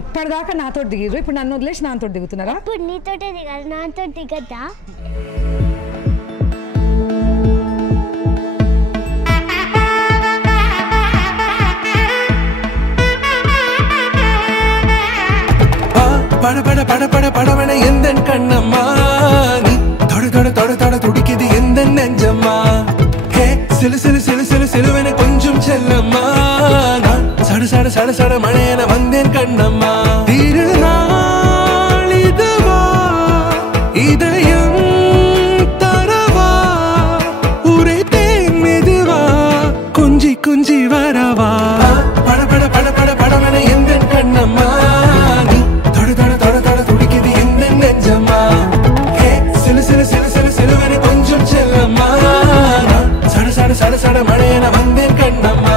ఇప్పటిదాకా నాతో దిగిరు, ఇప్పుడు నన్ను వదిలేసి నాతో దిగుతున్నారా? ఇప్పుడు నీతోటే దిగాలి, నాతో దిగద్దా? பட பட பட பட படவன எந்தன் கண்ணம்மா, நீ தொட தொட தொட தொட துடிக்குது எந்த நெஞ்சம்மா. ஹே சிலு சிலு சிலு சிலு சிலுவன கொஞ்சம் செல்லம்மா, நான் சட சட சட சட மழையன வந்தேன் கண்ணம்மா. திருநாள் இதுவா இதயம் தரவா, உரைத்தேன் மெதுவா குஞ்சி குஞ்சி வரவா. பட பட பட பட படவன எந்தன் கண்ணம்மா, சட சட மழையன வந்தேன் கண்ணம்மா.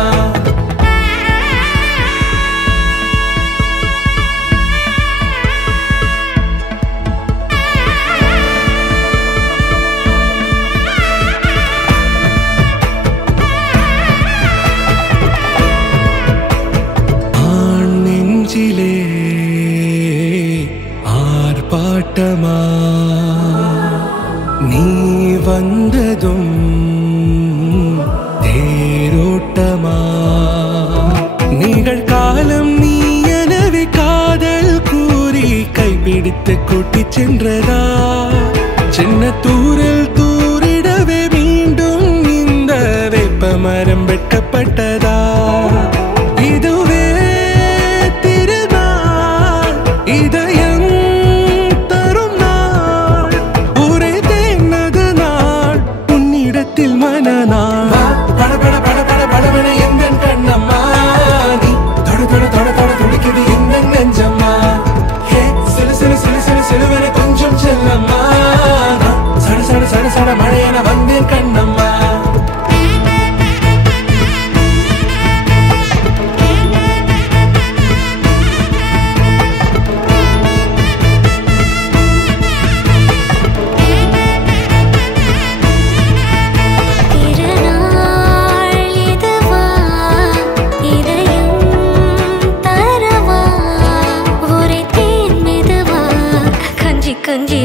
ஆண் நெஞ்சிலே ஆர்ப்பாட்டமா, நீ வந்ததும் நிகழ்காலம் நீ எனவே காதல் கூறி கைப்பிடித்து கூட்டி சென்றதா, சின்ன தூரில் தூரிடவே மீண்டும் இந்த வேப்ப மரம் வெட்டப்பட்டதா. இதுவே திருநாள் இதயம் தரும் நாள், ஒரே தேனது நாள் உன்னிடத்தில் மனநாள். பட பட பட பட படவன எந்தன் கண்ணம்மா, நீ தொட தொட தொட தொட துடிக்குது எந்த நெஞ்சம்மா. ஹே சிலு சிலு சிலு சிலு சிலுவன கொஞ்சம் செல்லம்மா, சட சட சட சட மழையன வந்தேன் கண்ணம்மா. கொஞ்சி